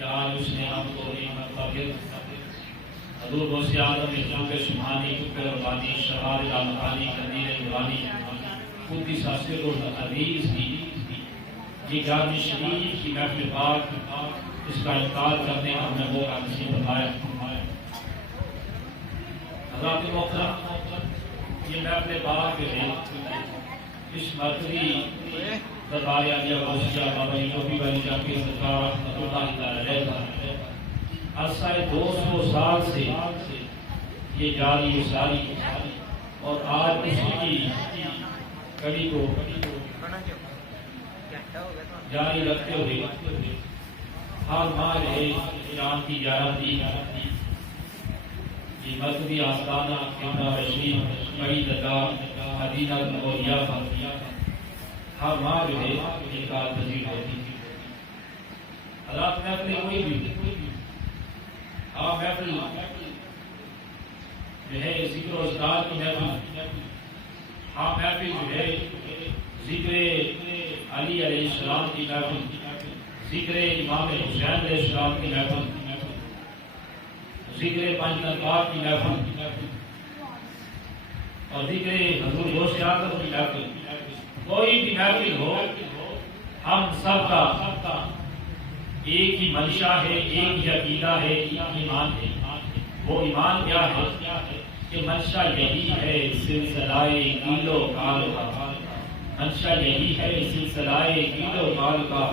کہ آج اس نے ہم کو نعمت فقیر حضور غوث اعظم نے ذوق سبحانی کفر ربانی شرار رحمانی قدیر نورانی قدس سر العزیز کی یہ جامع شریف کی محفل پاک اس کا انعقاد کرنے کا ہمیں موقع نصیب فرمایا۔ حضرات محترم، یہ محفل پاک ہے اس مرکزی دربار عالیہ غوثیہ بابا یوسفی والی جامی سرکار رحمۃ اللہ علیہ کا عرصہ 200 سال سے یہ جاری و ساری اور آج اسی کی کڑی کو جاری رکھتے ہوئے ہر ماہ ایران کی 11 یہ مرکزی آستانہ قبلہ رشید بڑی درگاہ مدینہ نبویہ ہر ماہ انعقاد پذیر ہوتی تھی۔ حضرات محفل کوئی بھی محفل جو ہے ذکر و اذکار کی محفل، محفل جو ہے ذکر علی علیہ السلام کی محفل، ذکر امام حسین علیہ السلام کی محفل، ذکر پنج تنوار کی محفل اور ذکر حضور غوث اعظم کی محفل، کوئی بھی محفل ہو ہم سب کا ایک ہی منشا ہے، ایک ہی عقیدہ ہے، ایک ہی ایمان ہے۔ وہ ایمان کیا ہے کہ منشا یہی ہے سلسلہ قیل و قال کا، منشا یہی ہے سلسلہ قیل و قال کا،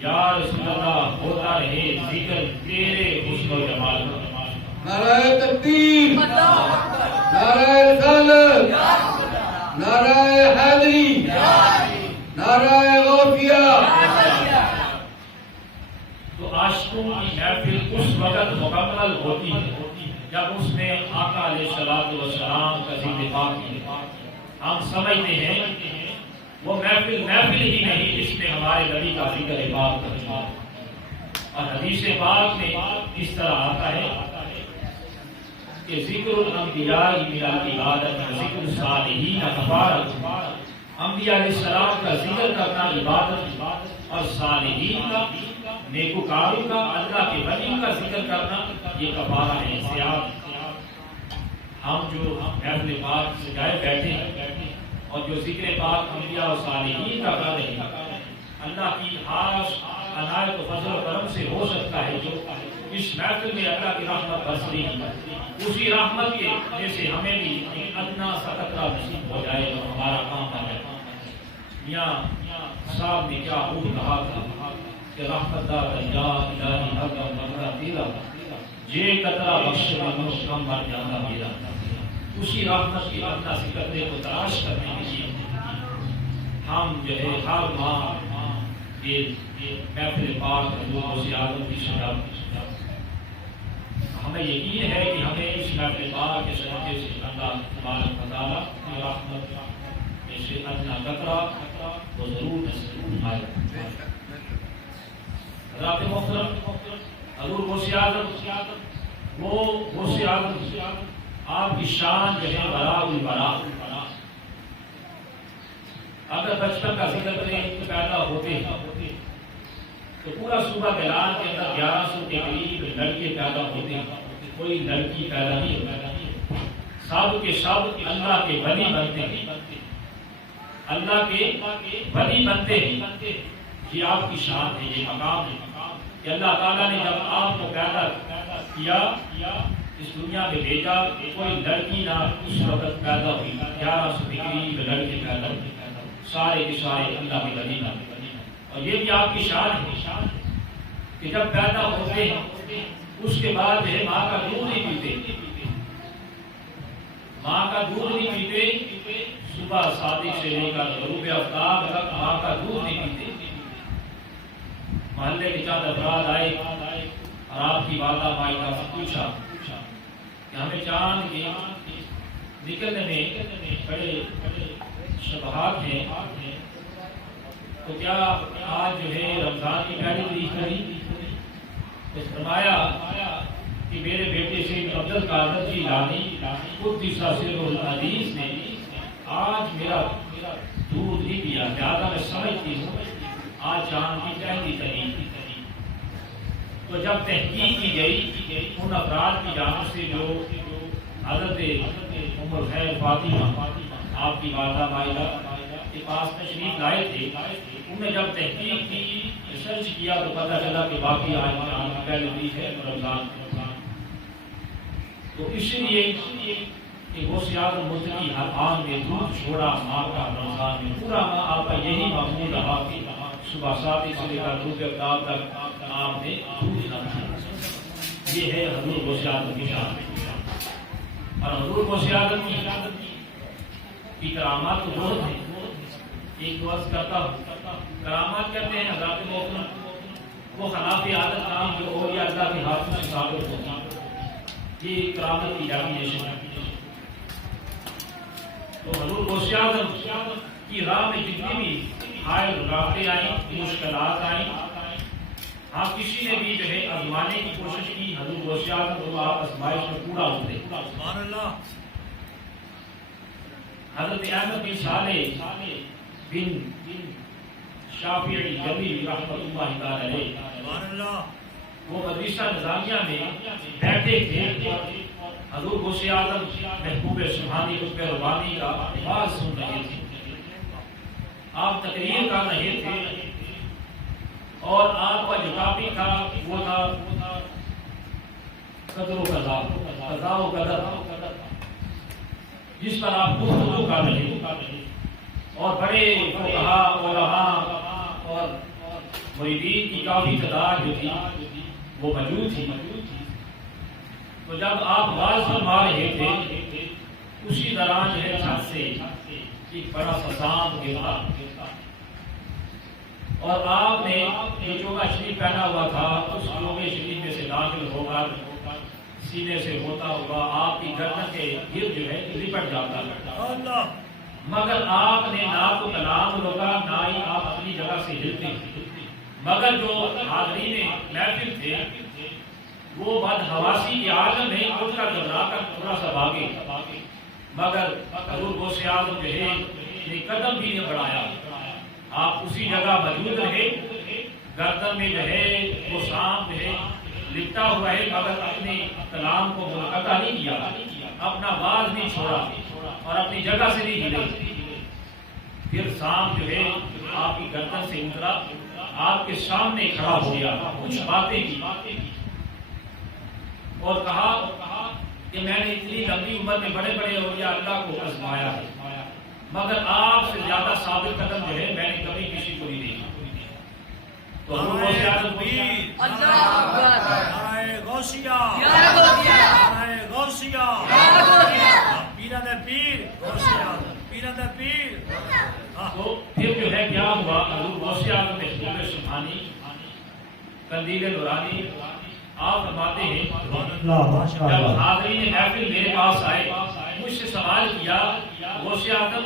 یا رسول اللہ ہوتا رہے ذکر تیرے حسن و جمال کا۔ نعرہ تکبیر، نعرہ رسالت، نعرہ حیدری، نعرہ غوثیہ۔ تو عاشقوں کی محفل اس وقت مکمل ہوتی ہے جب اس میں آقا علیہ السلام کا ذکر پاک کی۔ ہم سمجھتے ہیں وہ محفل ہی نہیں جس میں ہمارے نبی کا ذکر پاک کرتا ہے، اور حدیث پاک میں اس طرح آتا ہے کہ ذکر الانبیاء من العبادت ذکر الصالحین کفارۃ، انبیاء علیہ السلام کا ذکر کرنا عبادت اور صالحین کا نیکوکاروں کا اللہ کے ولی کا ذکر کرنا یہ کفارہ ہے، سیاحت۔ ہم جو محفل پاک سجائے بیٹھے ہیں اور جو ذکر پاک انبیاء اور صالحین کا کر رہے ہیں، اللہ کی خاص عنایت و فضل و کرم سے ہو سکتا ہے جو اس محفل میں اللہ کی رحمت برس رہی ہے، اسی رحمت کے وجہ سے ہمیں بھی ادنا سا قطرہ نصیب ہو جائے اور ہمارا کام بن جائے۔ میاں صاحب نے کیا خوب کہا تھا کہ رحمت دا دریا الہی حقا مرہ تیرا، جے قطرہ بخش منو کم بر جانا میرا۔ اسی رحمت کی ادنا سی قطرے کو تلاش کرنے کے لیے ہم جو ہے ہر ماہ یہ محفل پاک حضور غوث اعظم کی سجاوٹ، ہمیں یقین ہے کہ ہمیں اس محفل پاک کے صدقے سے اللہ تبارک و تعالیٰ کی رحمت میں سے ادنا قطرہ وہ ضرور نصیب آئے۔ حضرات محترم، حضور غوث اعظم وہ غوث اعظم آپ کی شان جو ہے براء البراء۔ اگر بچپن کا ذکر کریں تو پیدا ہوتے ہیں تو پورا صوبہ بلال کے اندر 1100 کے قریب لڑکے پیدا ہوتے ہیں، کوئی لڑکی پیدا نہیں ہوتی۔ سب کے سب اللہ کے ولی بنتے ہیں، اللہ کے ولی بنتے ہیں۔ یہ آپ کی شان ہے، یہ مقام ہے کہ اللہ تعالیٰ نے جب آپ کو پیدا کیا اس دنیا میں بھیجا، کوئی لڑکی نہ اس وقت پیدا ہوئی، 1100 کے قریب لڑکے پیدا ہوئے، سارے کے سارے اللہ کے ولی بنتے۔ اور یہ بھی آپ کی شان ہے کہ جب پیدا ہوتے ہیں اس کے بعد جو ہے ماں کا دودھ نہیں پیتے، ماں کا دودھ نہیں پیتے، صبح صادق سے لے کر غروب آفتاب تک ماں کا دودھ نہیں پیتے۔ محلے کے چند افراد آئے اور آپ کی والدہ مائدہ سے پوچھا کہ ہمیں چاند کے نکلنے میں بڑے شبہات ہیں، تو کیا آج جو ہے رمضان کی پہلی تاریخ نہیں؟ تو فرمایا کہ میرے بیٹے سے عبد القادر جیلانی قدس سر العزیز نے آج میرا دودھ نہیں پیا، زیادہ میں سمجھتی ہوں آج چاند کی پہلی تاریخ۔ تو جب تحقیق کی گئی ان افراد کی جانب سے جو حضرت ام الخیر فاطمہ آپ کی والدہ مائدہ کے پاس تشریف لائے تھے، انہوں نے جب تحقیق کی، ریسرچ کیا تو پتہ چلا کہ باقی آج پہلے بھی ہے رمضان، تو اس لیے کہ وہ سیاد المتقی ہر آن میں دودھ چھوڑا ماں کا رمضان میں، پورا ماں آپ کا یہی معمول رہا کہ صبح 7 سے لے کر دودھ افطار تک آپ نے دودھ نہ پیا۔ یہ ہے حضور غوثیات کی شان، اور حضور غوثیات کی کرامات تو بہت ہیں۔ ایک دو عرض کرتا ہوں، کرامات کہتے ہیں حضرات محترم وہ خلاف عادت کام جو اولیاء اللہ کے ہاتھوں سے ثابت ہوتا ہے، یہ کرامت کی ڈیفینیشن ہے۔ تو حضور غوثیات کی راہ میں جتنی بھی حائل رکاوٹیں آئیں، مشکلات آئیں، ہاں کسی نے بھی جو ہے آزمانے کی کوشش کی، حضور غوثیات کو آپ آزمائش میں پورا اترے۔ سبحان اللہ۔ حضرت احمد بن صالح بن شافعی جبری رحمۃ اللہ تعالی علیہ، سبحان اللہ، وہ مدرسہ نظامیہ میں بیٹھے تھے، حضور غوث اعظم محبوب سبحانی قطب ربانی کا آواز سن رہے تھے، آپ تقریر کر رہے تھے، اور آپ کا جو ٹاپک تھا وہ تھا قدر و قضا، قضا و قدر، جس پر آپ گفتگو کر رہے تھے، اور بڑے فقہا علماء اور مریدین کی کافی تعداد جو تھی وہ موجود تھی۔ تو جب آپ آواز فرما رہے تھے، اسی دوران جو ہے چھت سے ایک بڑا سا سانپ گرا، اور آپ نے یہ چوگا شریف پہنا ہوا تھا، اس چوگے شریف میں سے داخل ہو کر سینے سے ہوتا ہوا آپ کی گردن کے گرد جو ہے لپٹ جاتا ہے، مگر آپ نے نہ تو کلام روکا، نہ ہی آپ اپنی جگہ سے ہلتے، مگر جو حاضرین محفل تھے وہ بدحواسی کے عالم میں اٹھ کر گھبرا کر تھوڑا سا بھاگے، مگر حضور غوث اعظم جو ہے نے قدم بھی نہیں بڑھایا، آپ اسی جگہ موجود رہے، گردن میں جو ہے وہ سانپ جو ہے لپٹا ہوا ہے، مگر اپنے کلام کو منقطع نہیں کیا، اپنا باز نہیں چھوڑا اور اپنی جگہ سے نہیں ہلے۔ پھر سانپ جو ہے آپ کی گردن سے اترا، آپ کے سامنے کھڑا ہو گیا، کچھ باتیں کی اور کہا کہ میں نے اتنی لمبی عمر میں بڑے بڑے اولیاء اللہ کو آزمایا ہے، مگر آپ سے زیادہ ثابت قدم جو ہے میں نے کبھی کسی کو نہیں دیکھا۔ تو حضور غوث اعظم تو پھر جو ہے کیا ہوا، حضور غوث اعظم محبوب سبحانی قندیل نورانی آپ فرماتے ہیں، جب حاضرین محفل میرے پاس آئے، مجھ سے سوال کیا غوث اعظم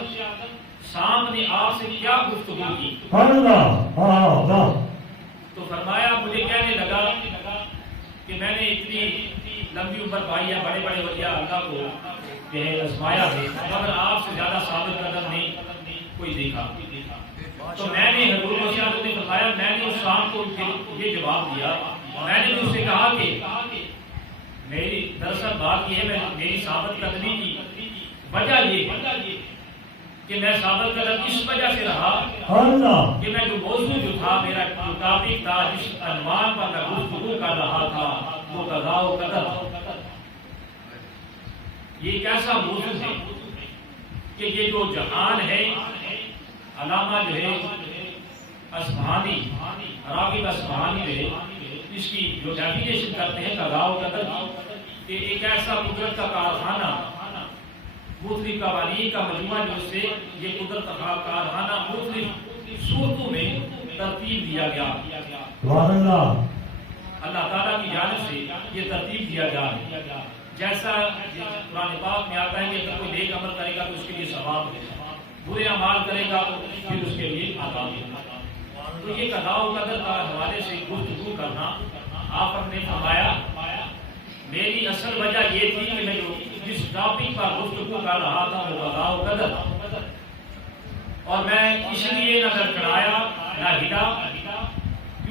سانپ نے آپ سے کیا گفتگو کی؟ تو فرمایا مجھے کہنے لگا کہ میں نے اتنی لمبی عمر پائی ہے، بڑے بڑے اولیاء اللہ کو جو ہے آزمایا ہے، مگر آپ سے زیادہ ثابت قدم نہیں کوئی دیکھا۔ تو میں نے حضور غوث اعظم نے فرمایا، میں نے اس سانپ کو یہ جواب دیا، میں نے اس سے کہا کہ میری دراصل بات یہ ہے، میری ثابت قدمی کی وجہ یہ ہے کہ میں ثابت قدم اس وجہ سے رہا کہ میں جو موضوع جو تھا، میرا جو ٹاپک تھا، جس عنوان پر میں گفتگو کر رہا تھا، وہ قضا و قدر۔ یہ ایک ایسا موضوع ہے کہ یہ جو جہان ہے، علامہ جو ہے اصفہانی، راغب اصفہانی جو ہے، اس کی جو ڈیفینیشن کرتے ہیں قضا و قدر کہ ایک ایسا قدرت کا کارخانہ، مختلف قوانین کا مجموعہ جو سے یہ قدرت کا کارخانہ مختلف صورتوں میں ترتیب دیا گیا، اللہ تعالیٰ کی جانب سے یہ ترتیب دیا گیا ہے۔ جیسا قرآن پاک میں آتا ہے کہ اگر کوئی نیک عمل کرے گا تو اس کے لیے ثواب ہے، برے اعمال کرے گا تو پھر اس کے لیے عذاب ہے۔ تو یہ قضا و قدر کا حوالے سے گفتگو کرنا، آپ نے فرمایا میری اصل وجہ یہ تھی کہ میں جس ٹاپک پر گفتگو کر رہا تھا وہ قضا و قدر، اور میں اس لیے نہ لڑکھڑایا نہ ہلا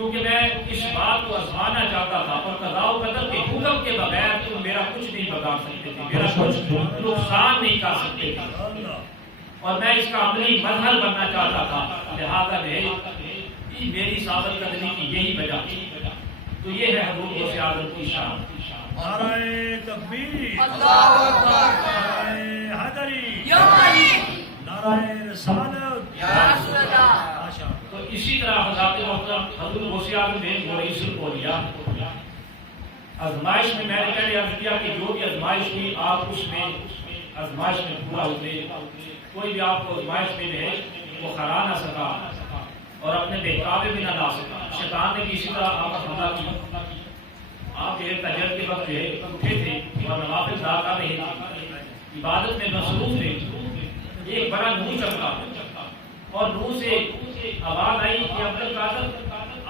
کیونکہ میں اس بات کو آزمانا چاہتا تھا اور قضاء و قدر کے حکم کے بغیر تم میرا کچھ نہیں بگاڑ سکتے تھے، میرا کچھ نقصان نہیں کر سکتے تھے، اور میں اس کا عملی مظہر بننا چاہتا تھا، لہذا میری ثابت قدمی کی یہی وجہ تھی۔ تو یہ ہے حضور غوث اعظم کی شان۔ نعرہ تکبیر، اللہ اکبر، نعرہ حیدری، یا علی، نعرہ رسالت، یا رسول اللہ۔ ماشاء اللہ۔ تو اسی طرح حضرات محترم حضور غوث اعظم نے مریض کو لیا آزمائش میں۔ میں نے پہلے عرض کیا کہ جو بھی آزمائش کی آپ اس میں آزمائش میں پورا اترے، کوئی بھی آپ کو آزمائش میں ہے وہ خرا نہ سکا اور اپنے بہکاوے بھی نہ لا سکا۔ شیطان نے بھی اسی طرح آپ پر حملہ کیا۔ آپ جو ہے تجربے کے وقت جو ہے اٹھے تھے اور نوافل ادا کر رہے تھے، عبادت میں مصروف تھے، ایک بڑا نور چمکا اور نور سے آواز آئی کہ عبد القادر،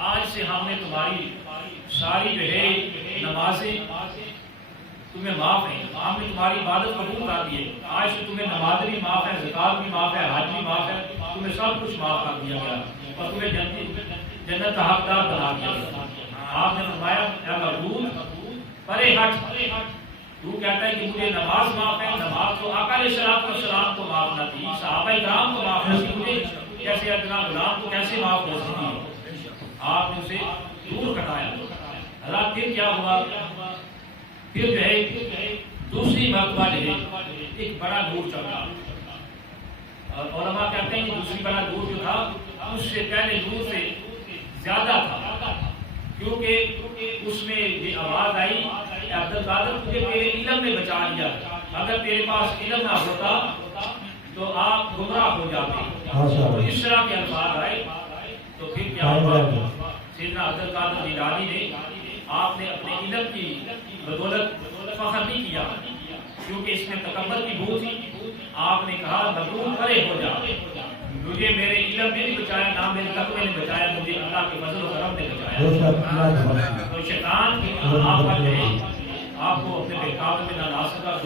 آج سے ہم نے تمہاری ساری جو ہے نمازیں تمہیں معاف ہیں، ہم نے تمہاری عبادت قبول کر دی ہے، آج سے تمہیں نماز بھی معاف ہے، زکات بھی معاف ہے، حج بھی معاف ہے، تمہیں سب کچھ معاف کر دیا گیا اور تمہیں جنت کا حقدار بنا دیا گیا۔ آپ نے فرمایا اے مغرور پرے ہٹ، تو کہتا ہے کہ مجھے نماز معاف ہے، نماز تو آقا علیہ السلام کو معاف نہ تھی، صحابہ کرام کو معاف نہ تھی، مجھے کیسے ادنا غلام کو کیسے معاف ہو سکتی ہے؟ آپ نے اسے دور کٹایا۔ حضرات پھر کیا ہوا؟ پھر جو ہے دوسری مرتبہ جو ہے ایک بڑا نور چمکا، اور علماء کہتے ہیں کہ دوسری بڑا نور جو تھا اس سے پہلے نور سے زیادہ تھا، کیونکہ اس میں یہ آواز آئی کہ عبد القادر تجھے تیرے علم نے بچا لیا، اگر تیرے پاس علم نہ ہوتا تو آپ گمراہ ہو جاتے۔ تو اس طرح کے الفاظ آئے۔ تو پھر کیا ہوا؟ سیدنا عبد القادر جیلانی نے آپ نے اپنے علم کی بدولت فخر نہیں کیا، کیونکہ اس میں تکبر کی بو تھی۔ آپ نے کہا مغرور پرے ہو جا، مجھے میرے علم نے نہیں بچایا، نہ میرے تقوی نے بچایا، مجھے اللہ کے فضل و کرم نے بچایا۔ تو شیطان آپ کو اپنے بہکاوے میں نہ لا سکا۔